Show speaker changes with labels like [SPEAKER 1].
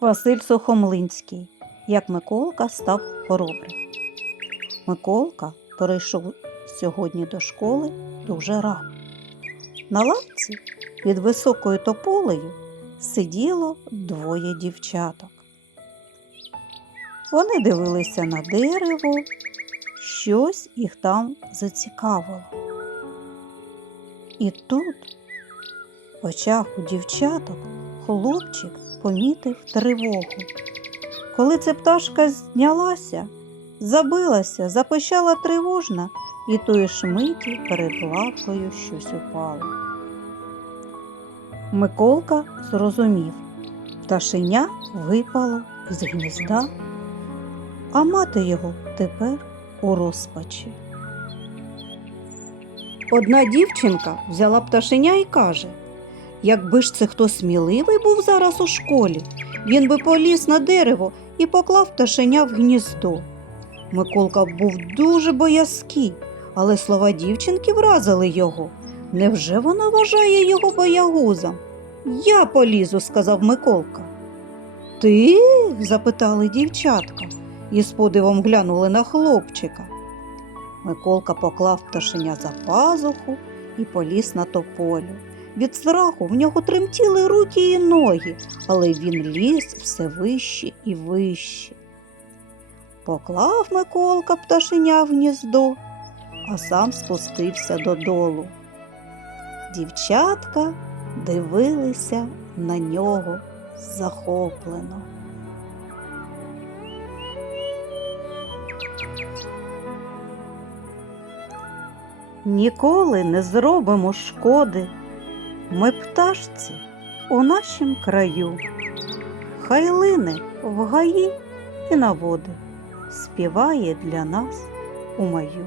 [SPEAKER 1] Василь Сухомлинський. Як Миколка став хоробрим. Миколка перейшов сьогодні до школи дуже рано. На лавці під високою тополею сиділо двоє дівчаток. Вони дивилися на дерево, щось їх там зацікавило. І тут очах у дівчаток хлопчик помітив тривогу. Коли ця пташка знялася, забилася, запищала тривожна, і тої ж миті перед лавкою щось упало. Миколка зрозумів, пташеня випало з гнізда, а мати його тепер у розпачі. Одна дівчинка взяла пташеня і каже, якби ж це хто сміливий був зараз у школі, він би поліз на дерево і поклав пташеня в гніздо. Миколка був дуже боязкий, але слова дівчинки вразили його. Невже вона вважає його боягузом? Я полізу, сказав Миколка. Ти? запитали дівчатка і з подивом глянули на хлопчика. Миколка поклав пташеня за пазуху і поліз на тополю. Від страху в нього тремтіли руки і ноги, але він ліз все вище і вище. Поклав Миколка пташеня в гніздо, а сам спустився додолу. Дівчатка дивилися на нього захоплено. Ніколи не зробимо шкоди. Ми пташці у нашім краю. Хай лине в гаї і на води, співає для нас у маю.